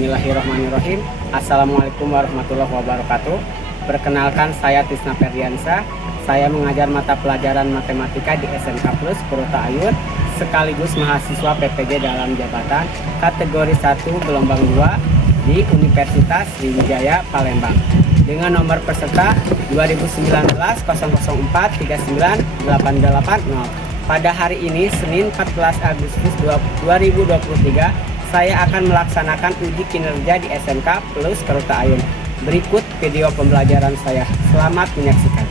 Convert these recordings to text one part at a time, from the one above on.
Bismillahirrahmanirrahim. Assalamualaikum warahmatullahi wabarakatuh. Perkenalkan, saya Tisna Ferdiansa. Saya mengajar mata pelajaran matematika di SMK Plus Kuruta Ayun, sekaligus mahasiswa PPG dalam jabatan kategori 1 gelombang 2 di Universitas Sriwijaya Palembang dengan nomor peserta 2019-004-39880. Pada hari ini, Senin 14 Agustus 2023, saya akan melaksanakan uji kinerja di SMK Plus Kuruta Ayun. Berikut video pembelajaran saya. Selamat menyaksikan.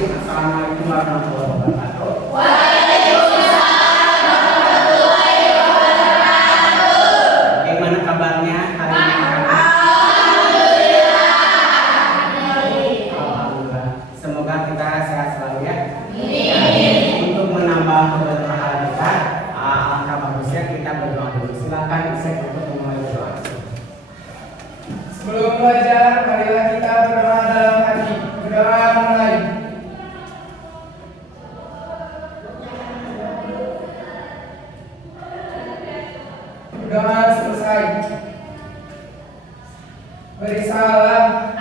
Assalamualaikum warahmatullahi wabarakatuh. Waalaikumsalam warahmatullahi wabarakatuh. Bagaimana kabarnya hari ini? Alhamdulillah. Semoga kita sehat selalu ya. Untuk menambah keberkahan kita, alangkah bagusnya kita berdoa dulu. Silakan Isek untuk memulai berdoa. Sebelum belajar, marilah kita berdoa dalam hati. Berdoa mulai. Berdoa selesai. Beri salam.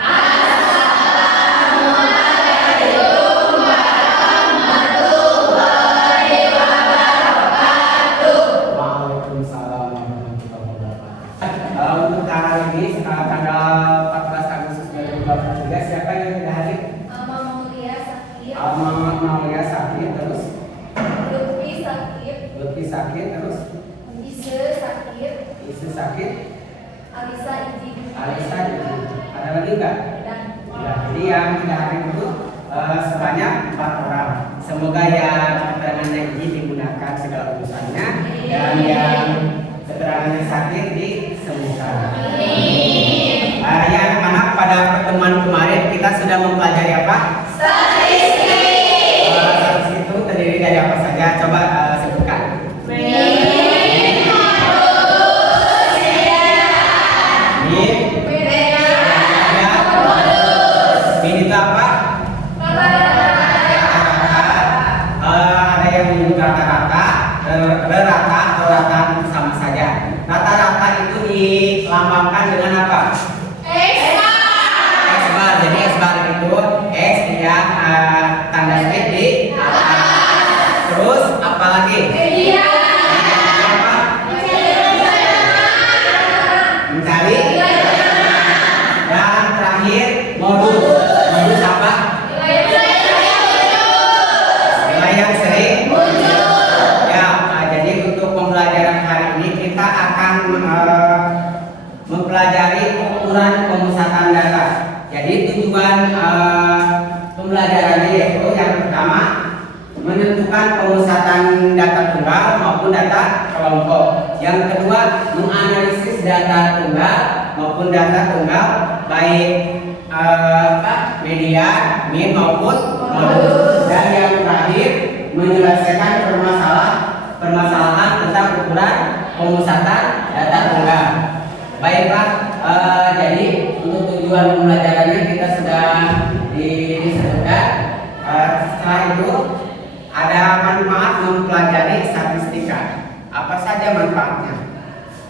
Waalaikumsalam warahmatullahi wabarakatuh. Untuk tanggal ini, tanggal 14 Agustus 2023, siapa yang tidak hadir? Muhammad Maulia sakit, terus Lutfi sakit, terus Isu sakit, Alisa izin. Ada lagi nggak? Ya, jadi yang tidak hadir itu sebanyak 4 orang. Semoga yang keterangannya izin digunakan segala urusannya dan yang keterangannya sakit disembuhkan. Ya anak-anak, pada pertemuan kemarin kita sudah mempelajari apa? Statistik. Statistik itu terdiri dari apa saja? Coba sebutkan. Min itu apa? Ada yang menyebut rata-rata, rata atau rata sama saja. Rata-rata itu dilambangkan dengan apa? X bar. Jadi X bar itu X yang tanda titik di atas. Terus apa lagi? Apa? Mencari. Dan terakhir modus. Modus apa? Nilai yang sering muncul. Ya, jadi untuk pembelajaran hari ini kita akan mempelajari ukuran pemusatan data. Jadi tujuan pembelajarannya yaitu yang pertama menentukan pemusatan data tunggal maupun data kelompok. Yang kedua menganalisis data tunggal maupun data tunggal baik median, min maupun modus. Dan yang terakhir menyelesaikan permasalahan tentang ukuran pemusatan data tunggal. Baiklah, jadi untuk tujuan pembelajarannya kita sudah disebutkan. Setelah itu Ada manfaat mempelajari statistika. Apa saja manfaatnya?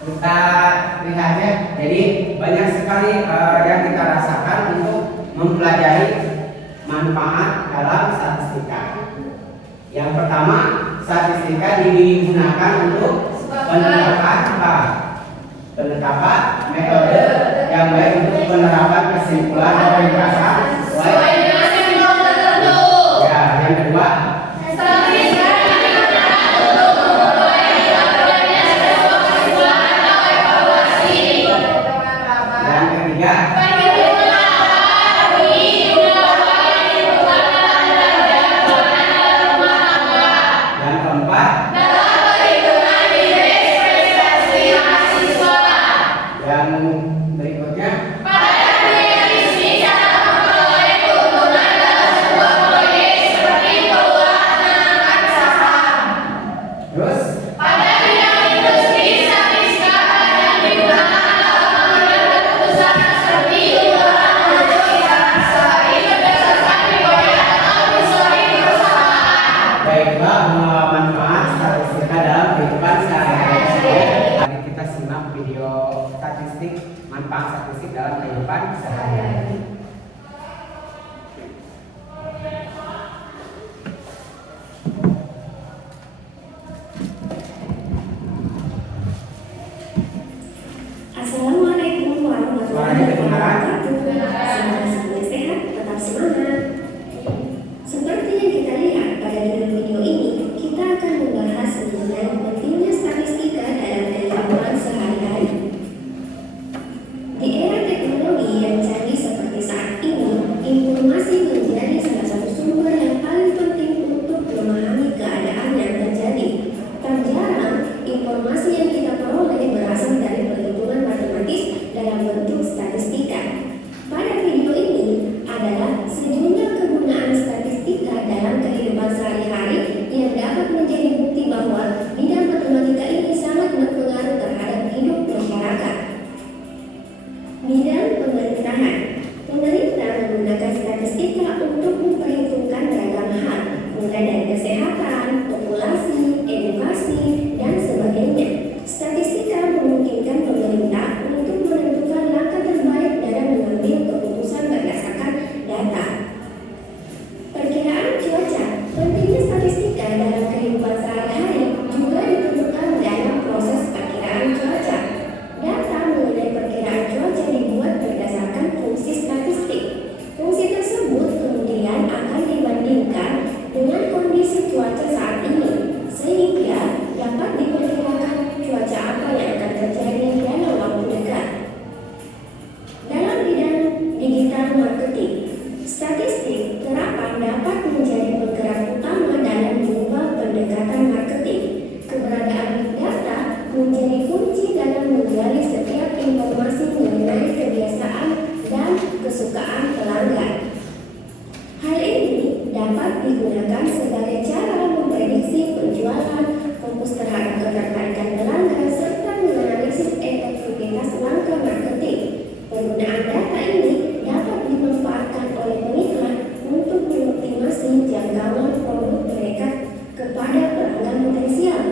Kita lihat ya. Jadi banyak sekali yang kita rasakan untuk mempelajari manfaat dalam statistika. Yang pertama, statistika digunakan untuk penetapan metode yang baik untuk penerapan kesimpulan atau ringkasan sesuai. Ya, yang kedua, yang ketiga, yang keempat, yang berikutnya, terus baiklah manfaat statistika dalam kehidupan sehari-hari. Mari kita simak video statistik, manfaat statistik dalam kehidupan sehari-hari. Assalamualaikum warahmatullahi wabarakatuh. Semoga sehat, tetap semangat. Seperti yang kita lihat pada video ini, kita akan membahas mengenai pentingnya statistika dalam kehidupan sehari-hari. Di era teknologi yang canggih seperti saat ini, informasi menjadi salah satu sumber yang paling penting untuk memahami keadaan yang terjadi. Tak jarang, informasi yang kita peroleh berasal dari perhitungan matematis dalam bentuk statistika. Pada video ini adalah sejumlah kegunaan statistika dalam kehidupan sehari-hari yang dapat menjadi bukti bahwa bidang matematika ini sangat berpengaruh terhadap hidup masyarakat. Bidang pemerintahan. Pemerintah menggunakan statistika untuk memperhitungkan beragam hal, mulai dari kesehatan, populasi, edukasi, dan sebagainya. Statistika memungkinkan pemerintah untuk menentukan langkah terbaik dalam mengambil keputusan berdasarkan data. Perkiraan cuaca. Pentingnya statistika dalam kehidupan sehari-hari juga ditentukan dalam proses perkiraan cuaca. Data mengenai perkiraan cuaca dibuat berdasarkan fungsi statistik. Fungsi tersebut kemudian akan dibandingkan dengan kondisi cuaca saat ini, sehingga dapat diperkirakan cuaca apa yang akan terjadi dalam waktu dekat. Dalam bidang digital marketing, statistik terapan dapat menjadi penggerak utama dalam mengubah pendekatan marketing. Keberadaan big data menjadi kunci dalam menggali setiap informasi mengenai kebiasaan dan kesukaan pelanggan. Hal ini dapat digunakan sebagai cara memprediksi penjualan, fokus terhadap ketertarikan pelanggan, serta menganalisis efektivitas langkah marketing. Penggunaan data ini dapat dimanfaatkan oleh pengiklan untuk mengoptimasi jangkauan produk mereka kepada pelanggan potensial.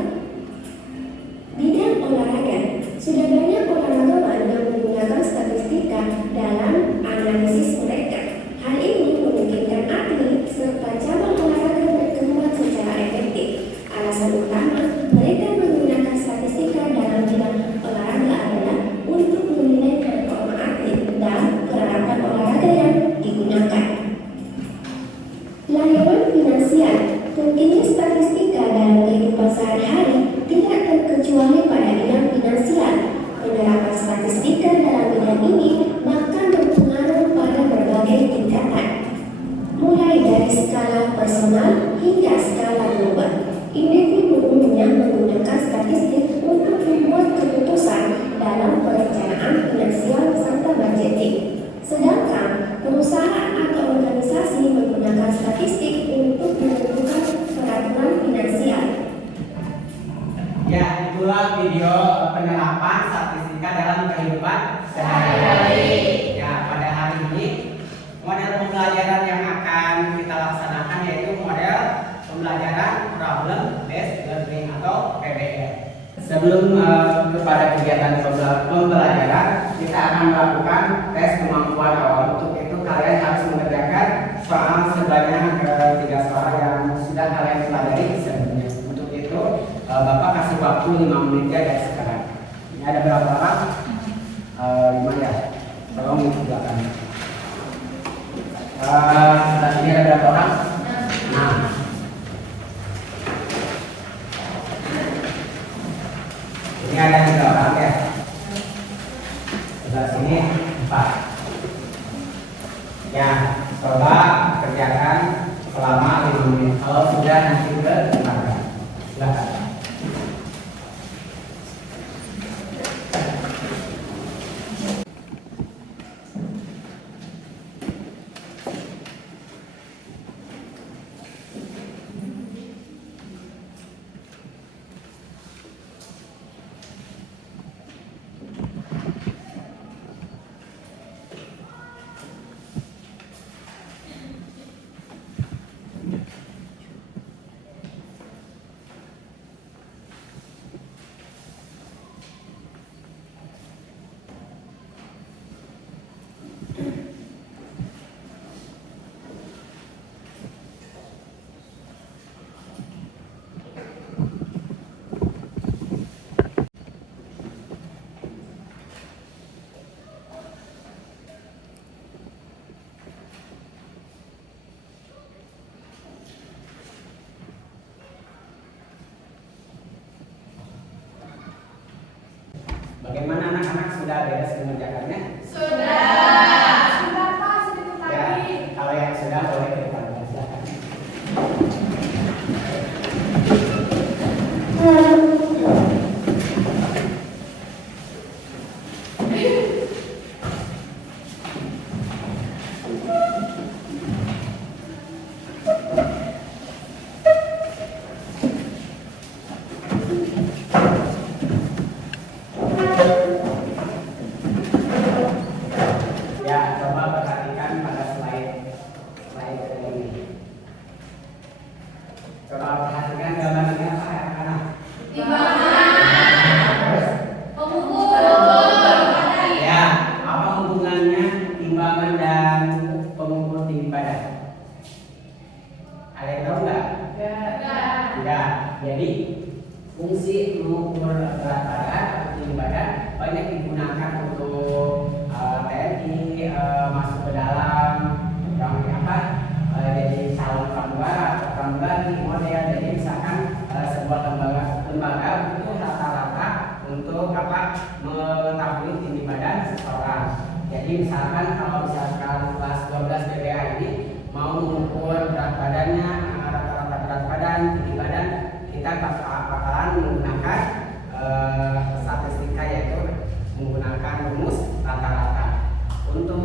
Bidang olahraga. Sudah banyak olahragawan yang menggunakan statistika dalam analisis mereka. Hal ini memungkinkan atlet serta cabang olahraga berkembang secara efektif. Alasan utama mereka menggunakan statistika dalam bidang olahraga adalah untuk menilai performa atlet dan peralatan olahraga yang digunakan. Layanan finansial. Pentingnya statistika dalam kehidupan sehari-hari tidak terkecuali pada bidang finansial. Penerapan statistika dalam bidang ini bahkan berpengaruh pada berbagai tingkatan, mulai dari skala personal hingga skala global. Individu umumnya menggunakan statistik untuk membuat keputusan dalam perencanaan finansial serta budgeting. Sedangkan perusahaan atau organisasi menggunakan statistik untuk menentukan peraturan finansial. Ya, itulah video penerapan statistika dalam kehidupan sehari-hari. Ya, pada hari ini model pembelajaran yang akan kita laksanakan yaitu model pembelajaran Sebelum kepada kegiatan pembelajaran, kita akan melakukan tes kemampuan awal. Untuk itu kalian harus mengerjakan soal sebanyak 3 soal yang sudah kalian pelajari sebelumnya. Untuk itu Bapak kasih waktu 5 menit ya dari sekarang. Ini ada berapa orang? 5 ya. Tolong di belakang. Ini ada berapa orang? Nah. Ini ada 3 orang ya. Sebelah sini 4. Ya, coba kerjakan selama 5 menit. Kalau sudah nanti ke belakang. Silakan. Bagaimana anak-anak sudah beres mengerjakannya? Sudah. Sudah Pak, sedikit Ya, lagi. kalau yang sudah boleh ke depan. Silakan. Ya, coba perhatikan pada slide ini. Coba perhatikan gambarnya apa ya, anak-anak? Terus? Ya, apa hubungannya timbangan dan pengukur tinggi badan? Ada yang tahu nggak? Tidak. Jadi fungsi mengukur berat badan atau tinggi badan banyak digunakan untuk TNI masuk ke dalam jadi calon pramugara atau pramugari model. Jadi misalkan sebuah lembaga butuh rata-rata untuk mengetahui tinggi badan seseorang. Jadi misalkan kalau misalkan kelas 12 BBA ini mau mengukur berat badannya, rata-rata berat badan, tinggi badan, kita bakalan menggunakan statistika, yaitu menggunakan rumus rata-rata. Untuk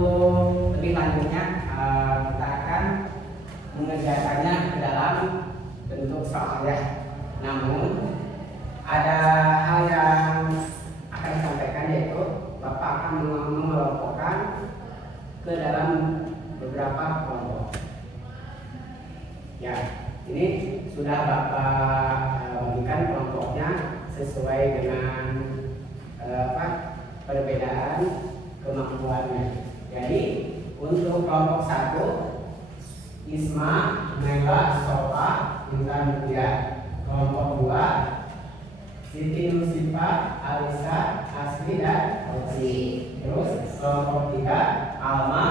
lebih lanjutnya kita akan mengerjakannya ke dalam bentuk soal ya. Namun ada hal yang akan disampaikan, yaitu Bapak akan mengelompokkan ke dalam beberapa kelompok. Ya, ini sudah Bapak bagikan kelompoknya sesuai dengan perbedaan kemampuannya. Jadi untuk kelompok 1, Isma, Mela, Sofa, Intan, Mutia. Kelompok 2, Siti, Nusifa, Alisa, Asli, dan Oci. Terus kelompok 3, Alma,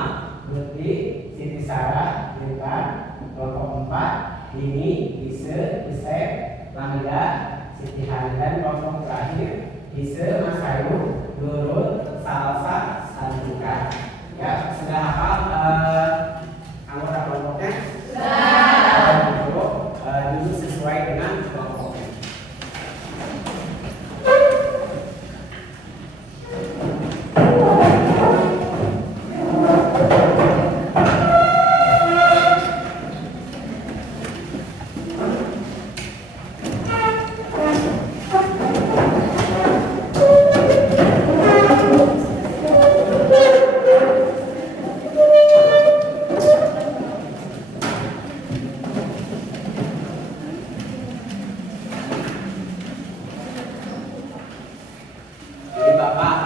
Lutfi, Siti Sarah, Irfan. Kelompok 4, Dini, Ise, Isep, Lamida, Siti Hani. Dan kelompok terakhir, Ise, Mas Ayu, Nurul, Salsa, Santika. Ya, sudah hafal anggota kelompoknya? Sudah. Duduk sesuai dengan kelompoknya.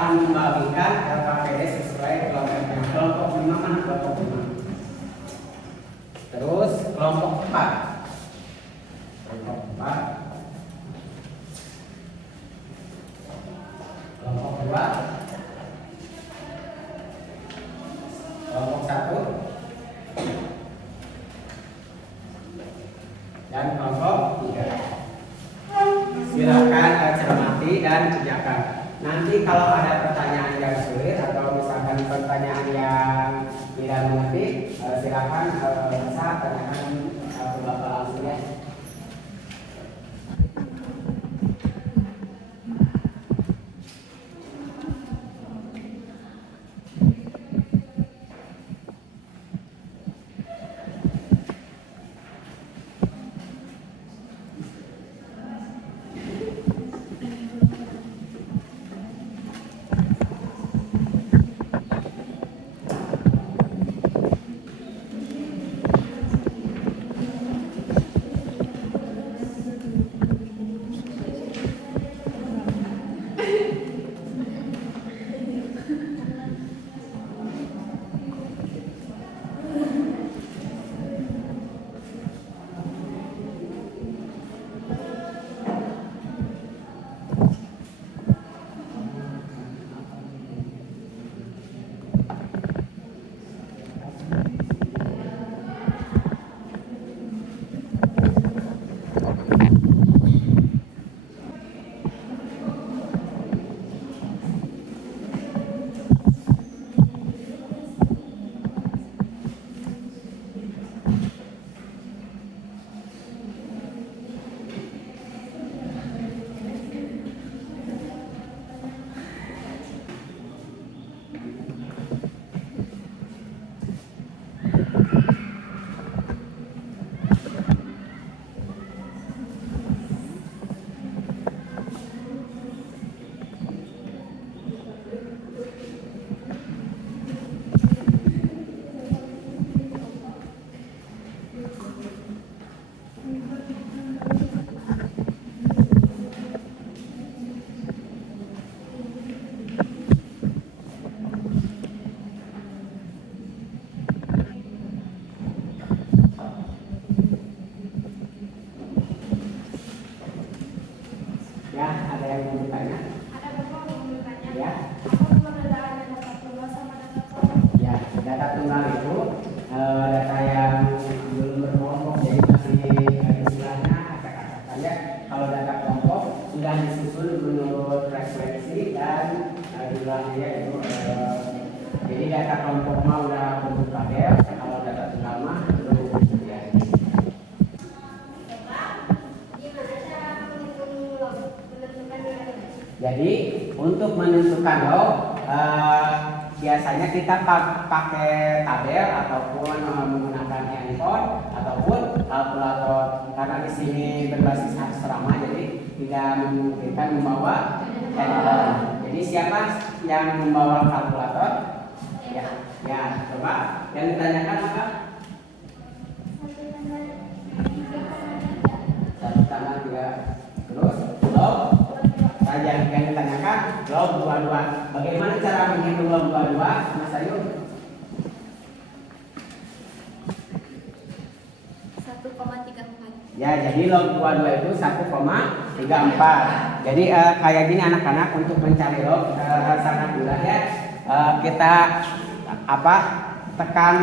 akan membagikan LKPD sesuai kelompoknya. Kelompok 5 mana kelompok 5? Terus kelompok 4. Kelompok 4. Kelompok 2. Kelompok 1. Dan kelompok 3. Silakan cermati dan kerjakan. Nanti kalau ada pertanyaan yang sulit atau misalkan pertanyaan yang tidak mengerti, silakan bisa tanyakan ke Bapak langsung ya. Ya, ada yang mau bertanya? Ada Bapak mau bertanya? Ya. Apa perbedaan data tunggal sama data kelompok? Ya, data tunggal itu data yang belum berkelompok, jadi masih istilahnya acak-acakan ya. Kalau data kelompok sudah disusun menurut frekuensi dan jumlahnya itu. Jadi data kelompok mah udah bentuk tabel, kalau data tunggal mah belum ya. Jadi untuk menentukan log biasanya kita pakai tabel ataupun menggunakan handphone ataupun kalkulator, karena di sini berbasis asrama jadi tidak memungkinkan membawa handphone. Jadi siapa yang membawa kalkulator? Ya, coba yang ditanyakan apa? 1,3. Terus log yang ditanyakan log 22. Bagaimana cara menghitung log 22, Mas Ayu? 1,34. Ya, jadi log 22 itu 1,34. Jadi kayak gini anak-anak, untuk mencari log sangat mudah ya. Kita tekan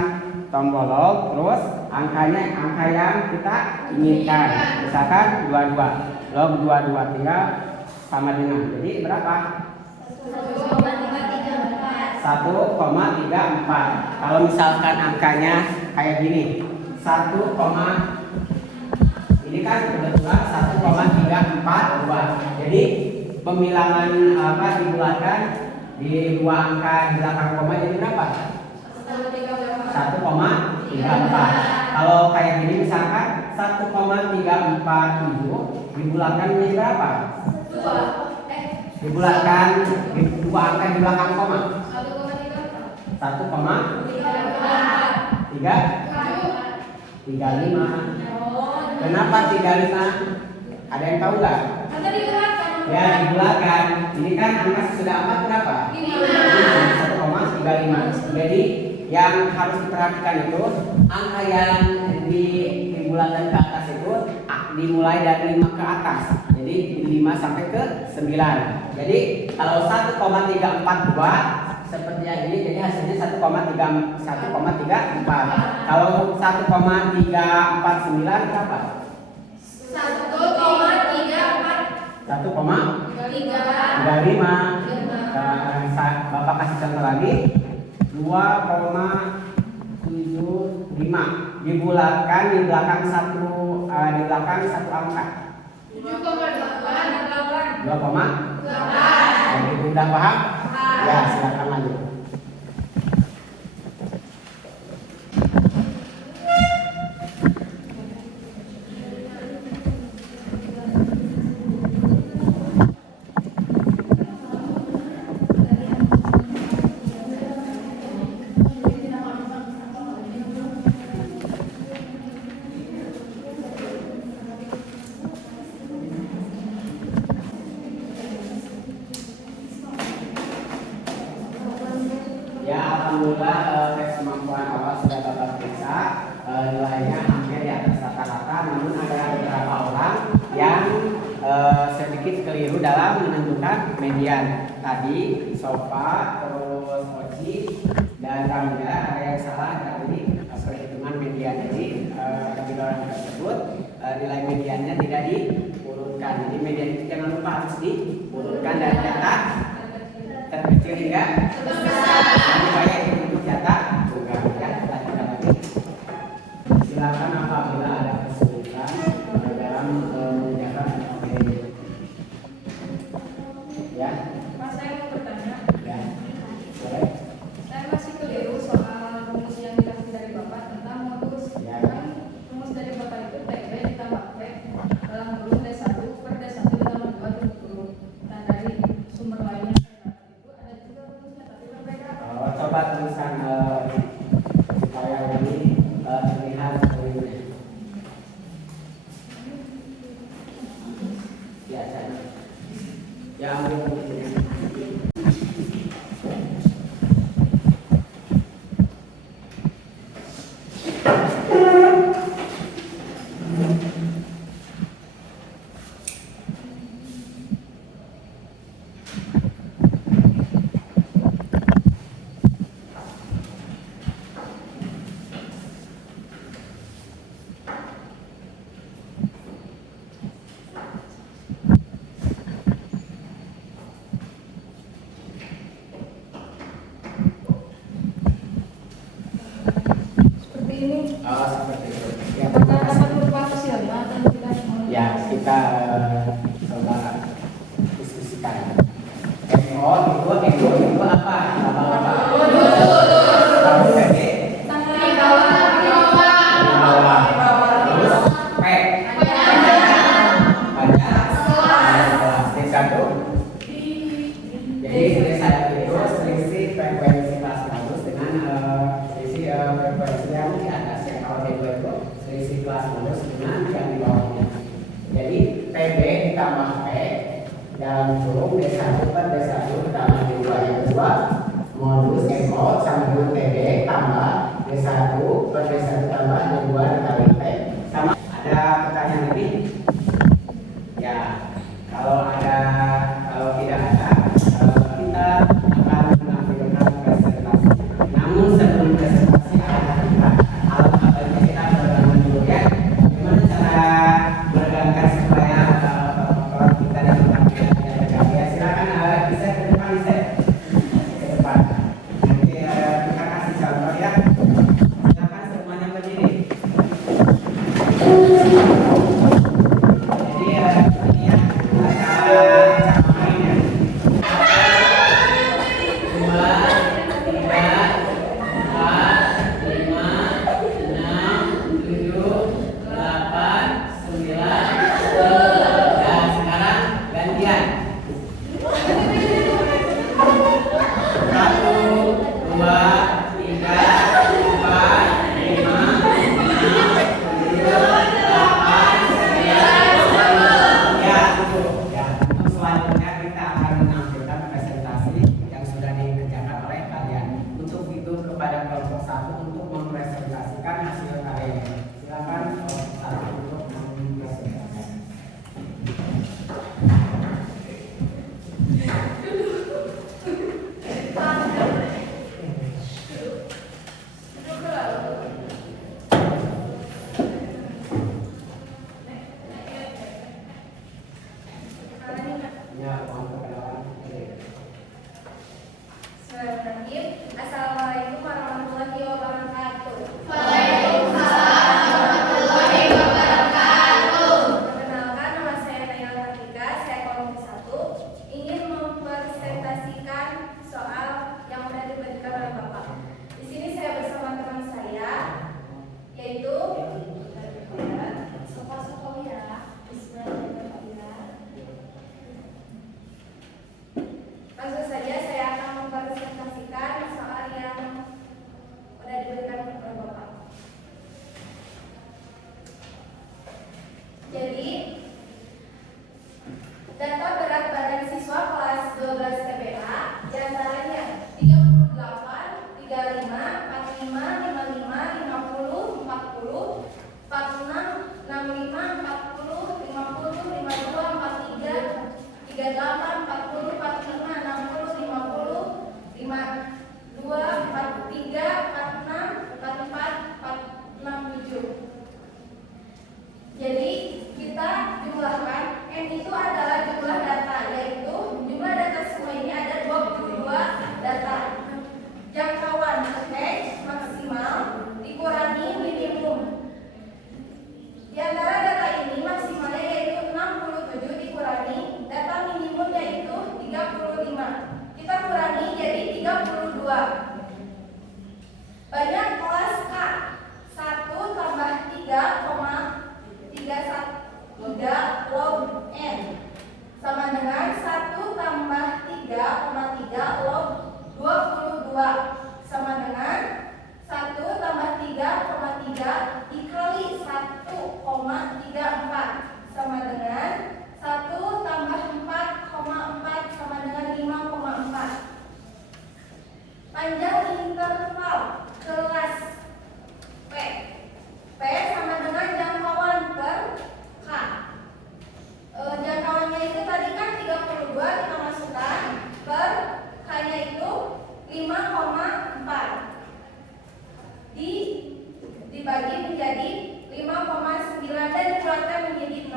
tombol log, terus angka yang kita inginkan. Misalkan 22. Log 22 tinggal sama dengan, jadi berapa? 1,34. Kalau misalkan angkanya kayak gini, 1, ini kan kebetulan 1,342. Jadi pemilangan dibulatkan di dua angka di belakang koma jadi berapa? 1,34. Kalau kayak gini misalkan 1,347 dibulatkan menjadi berapa? Dibulatkan di dua angka di belakang koma. 1,35. Kenapa 35? Ada yang tahu nggak? Ada dibulatkan. Ya, dibulatkan. Ini kan angka sudah 4 berapa? 1,35. Jadi yang harus diperhatikan itu angka yang dibulatkan ke atas itu dimulai dari 5 ke atas. Jadi 5 sampai ke 9. Jadi kalau 1,342 seperti yang ini, jadi hasilnya 1,34. Kalau 1,349 berapa? 1,35. Bapak kasih contoh lagi. 2,75 dibulatkan di belakang satu angka. 2,8. Jadi udah paham? Ya, silakan lanjut. Ya, alhamdulillah tes kemampuan awal sudah Bapak periksa, nilainya hampir di atas rata-rata, namun ada beberapa orang yang sedikit keliru dalam menentukan median. Tadi Sofa, terus Oci, dan Kamila ada yang salah dari perhitungan median. Jadi bagi orang tersebut nilai mediannya tidak diurutkan. Jadi median itu jangan lupa harus diurutkan dari data terkecil hingga supaya itu data juga ya. Lagi silakan apabila ada kesulitan dalam mengerjakan materi ya. Pak, saya mau bertanya. Ya, boleh. Saya masih keliru soal rumus yang dikasih dari Bapak tentang modus. Ya. Kan rumus dari Bapak itu TB ditambah P dalam kurung D1 per D1 ditambah 2 tutup kurung. Nah, dari sumber lainnya itu ada juga rumusnya tapi berbeda. Coba tuliskan supaya ini terlihat kelirunya. Ya, saya. Ya, ambil bukunya. Seperti ini. Oh, seperti itu. Ya, Apakah dapat berupa hasilnya atau tidak? ya kita coba diskusikan. MO itu apa? Kalau PB di bawah. Terus P banyak D1. Jadi D1 itu selisih frekuensi kelas bagus dengan selisih frekuensi yang di atas. Kalau D2 itu selisih kelas bagus dengan yang di bawahnya. Jadi PB ditambah P dalam kurung D1 per D1 ditambah D2 yang kedua modus MO sama dengan PB tambah D1 per D1 tambah D2 dikali P. Sama ada pertanyaan lagi? Ya, kalau tidak ada kita akan menampilkan presentasi. Namun sebelum presentasi kita bergabung dulu ya. Bagaimana cara meregangkan supaya orang kita dapat tampilan yang ya, silakan bisa ke depan bisa ke depan. Nanti kita kasih contoh ya. Silakan semuanya berdiri. Jadi ini ya cara sama dengan 1 tambah 3,3 log 22 sama dengan 1 tambah 3,3 dikali 1,34 sama dengan 1 tambah 4,4 sama dengan 5,4. Panjang interval kelas P. P sama dengan jangkauan per K. Jangkauannya itu tadi kan 32 kita masukkan per K-nya itu 5,4 dibagi menjadi 5,9 dan dikeluarkan menjadi 6.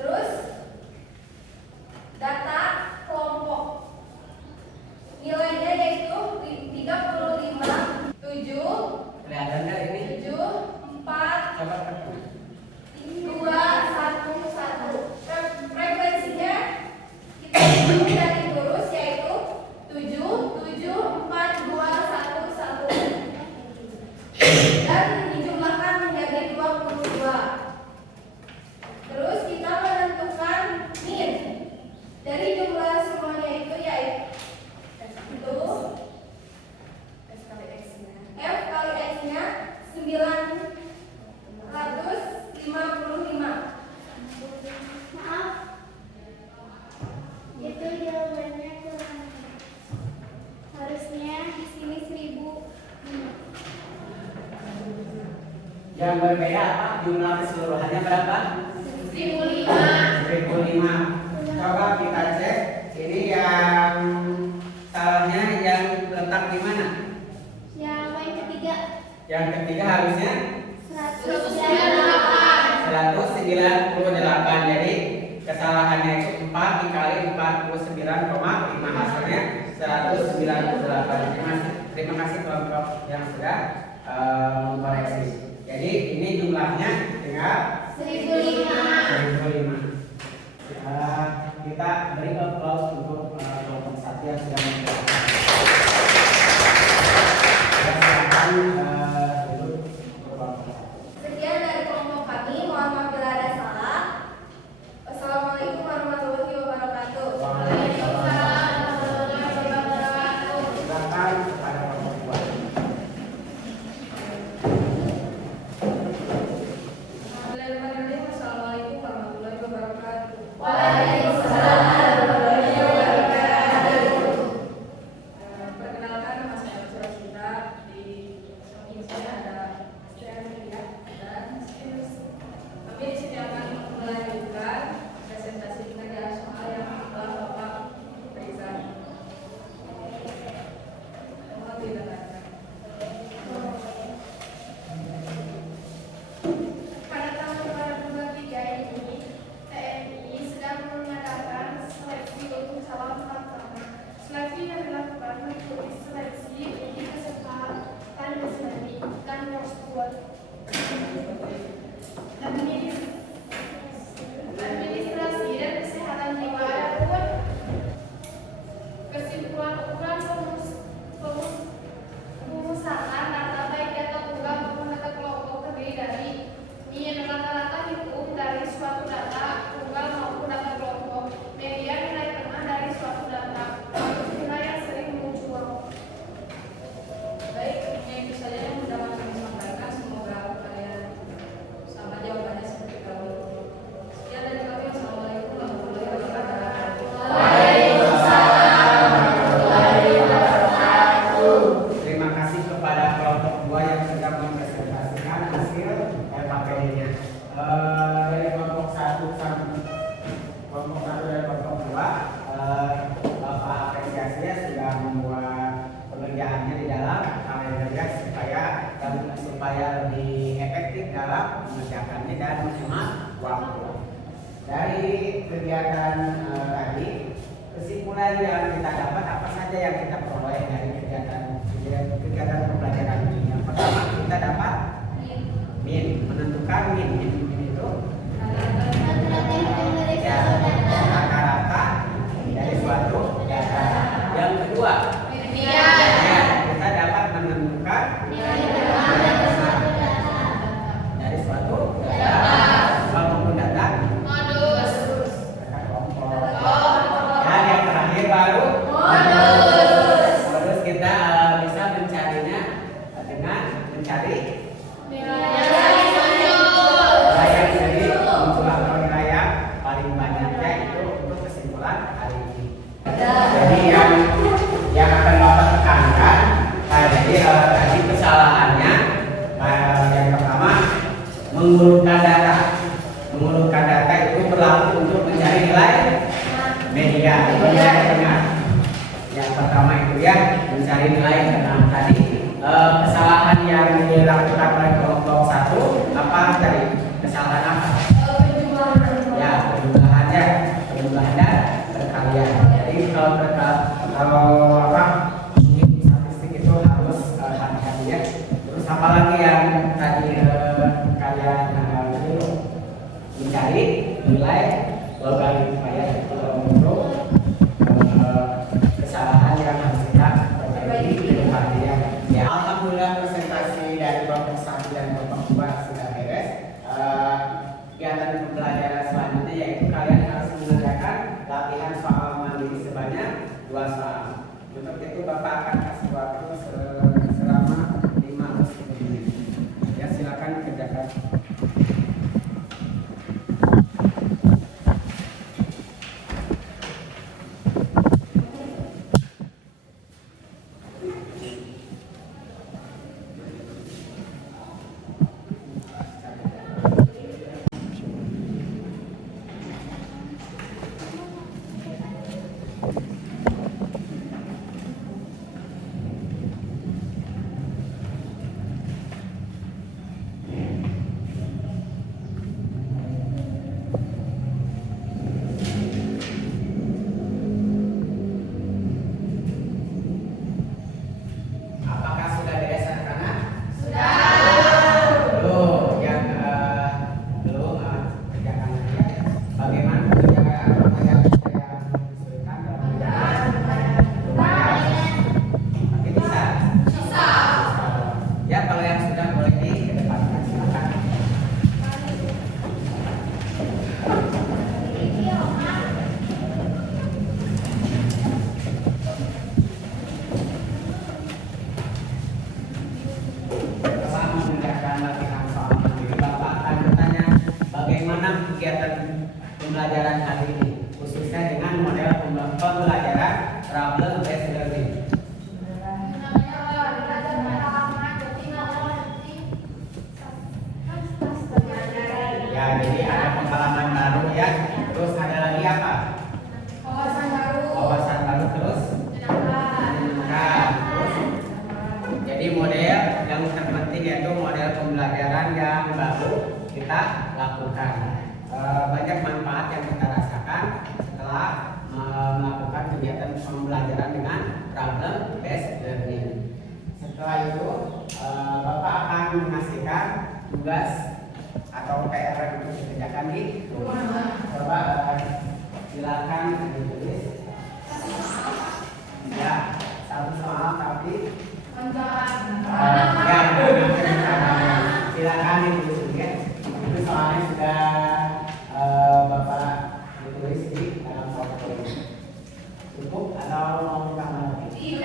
Terus data kelompok nilainya yaitu 35, 7, Kelihatan nggak ini? 7, 4, Coba 2, 1, 1. Frekuensinya kita hitung dari lurus yaitu 7, 7, 4, 2, 1, 1. Dan dijumlahkan menjadi 22. Terus kita menentukan min dari jumlah semuanya itu yaitu F kali X-nya 955. Maaf, itu jawabannya kurang. Harusnya di sini 1000. yang berbeda apa? Jumlah keseluruhannya berapa? 1005. Coba kita cek. Ini yang salahnya yang letak di mana? Yang ketiga Yang ketiga harusnya 198. 198. Jadi kesalahannya itu 4 dikali 49,5 hasilnya 198. Terima kasih kelompok yang sudah mengkoreksi. Jadi ini jumlahnya tinggal 1005. Kita beri applause untuk kelompok 1 yang sudah menjelaskan. Silakan duduk untuk kelompok 1. Sekian dari kelompok kami. Mohon maaf bila ada salah. Wassalamualaikum warahmatullahi wabarakatuh. Waalaikumsalam warahmatullahi wabarakatuh. Silakan kepada kelompok 2. Assalamualaikum warahmatullahi wabarakatuh. Waalaikumsalam warahmatullahi wabarakatuh. Perkenalkan, nama saya Usra Sinta. Di samping saya ada Ria dan Steve. Kami di sini akan melanjutkan presentasi kerja soal yang telah Bapak berikan. Mohon didengarkan. Pada tahun 2023 ini, TNI sedang mengadakan seleksi untuk calon taruna. Seleksi yang dilakukan mengikuti seleksi uji kesehatan jasmani dan prosedur administrasi dan kesehatan jiwa. Adapun kesimpulan ukuran pemusatan data baik data tunggal maupun data kelompok terdiri dari min rata-rata hitung dari suatu data tunggal maupun data kelompok, median nilai tengah dari suatu data, lalu nilai yang sering muncul. Baik, ini itu saja yang sudah kami sampaikan. Semoga kalian sama jawabannya seperti kami. Sekian dari kami. Assalamualaikum warahmatullahi wabarakatuh. Terima kasih kepada kelompok 2 yang sudah mempresentasikan hasil LKPD-nya. Dari kelompok 1 dan kelompok 2, Bapak apresiasinya sudah membuat pekerjaannya di dalam kalendernya supaya lebih efektif dalam mengerjakannya dan menghemat waktu. Dari kegiatan tadi, kesimpulan yang kita dapat apa saja yang kita peroleh dari kegiatan pembelajaran ini. Yang pertama kita dapat min, menentukan min itu ya, rata-rata dari suatu data. Yang kedua, ya, kita dapat menentukan Nilai sendiri muncul atau nilai yang paling banyaknya itu untuk kesimpulan hari ini. Jadi yang akan Bapak tekankan, jadi tadi kesalahannya yang pertama mengurutkan data. Mengurutkan data itu berlaku untuk mencari nilai media, nilai tengah. Yang pertama itu ya mencari nilai tengah tadi. Kesalahan yang dilakukan oleh kelompok 1 apa tadi? Kesalahan apa? Ya, penjumlahan dan perkalian. Jadi kalau apa statistik itu harus hati-hati ya. Terus apa lagi yang tadi kalian mencari nilai logaritma ya untuk kesalahan yang harus kita perbaiki ke depannya. Ya, alhamdulillah presentasi dari kelompok 1 dan kelompok 2 sudah beres. Kegiatan pembelajaran selanjutnya yaitu kalian harus mengerjakan latihan soal mandiri sebanyak 2 soal. Untuk itu Bapak akan kasih waktu selama 15 menit. Ya, silakan kerjakan. Apakah sudah beres anak-anak? Belum, yang belum kerjakan lagi ya. Bagaimana kerjakan apa yang kesulitan dalam kerjaan? Masih bisa? Ya, kalau yang sudah boleh dikedepankan silakan. Setelah mengerjakan latihan soal mandiri, Bapak akan bertanya bagaimana kegiatan pembelajaran hari ini, khususnya dengan model pembelajaran problem based learning. Ya, jadi ada pengalaman baru ya, terus ada lagi apa? Wawasan baru terus. Nah, terus jadi model yang terpenting yaitu model pembelajaran yang baru kita lakukan. Banyak manfaat yang kita rasakan setelah melakukan kegiatan pembelajaran dengan problem based learning. Setelah itu Bapak akan mengasihkan tugas atau PR untuk dikerjakan di rumah. Coba silakan ditulis. Ya, satu soal tapi ya, silakan ditulis ya. Itu soalnya sudah Bapak ditulis di dalam software. Cukup atau mau tambah lagi?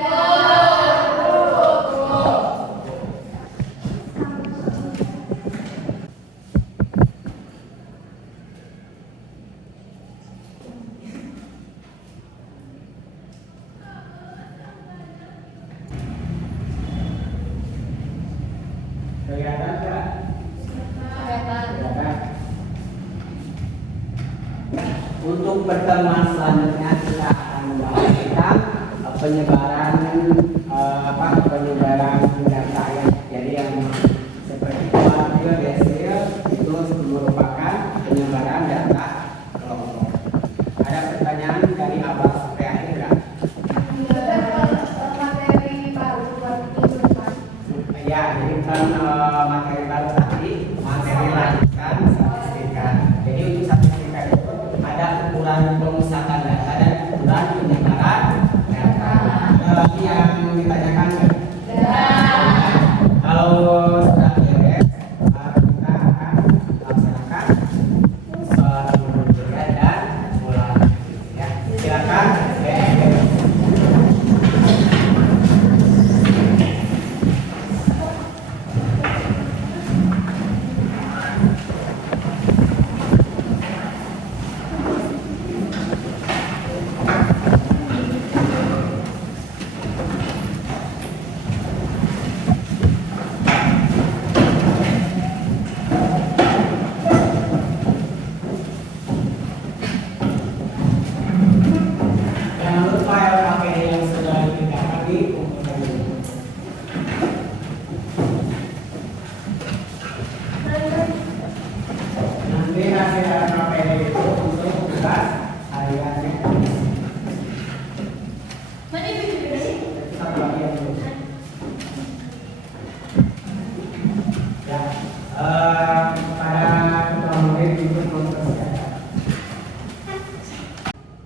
Kelihatan nggak? Kelihatan. Untuk pertemuan selanjutnya kita akan membahas tentang penyebaran penyebaran data ya. Jadi yang seperti kuartil desil itu merupakan penyebaran data kelompok. Ada pertanyaan dari awal sampai akhir nggak? Ya, ini kan materi baru tadi, materi lanjutan statistika. Jadi untuk statistika itu ada ukuran pemusatan data dan ukuran penyebaran data. Ada lagi yang ditanyakan nggak? Kalau sudah beres, kita di dalam APD itu untuk tugas hariannya. Mana yang bikin sih? Satu lagi yang dulu. Ya, pada ketua murid untuk mempersiapkan.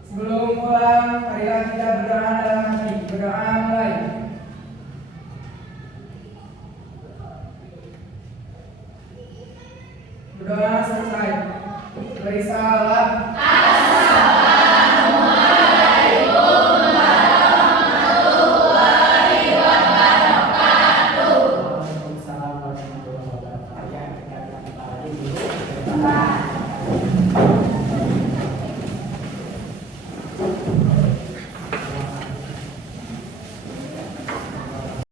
Sebelum pulang, marilah kita berdoa dalam hati. Berdoa mulai. Berdoa selesai. Beri salam.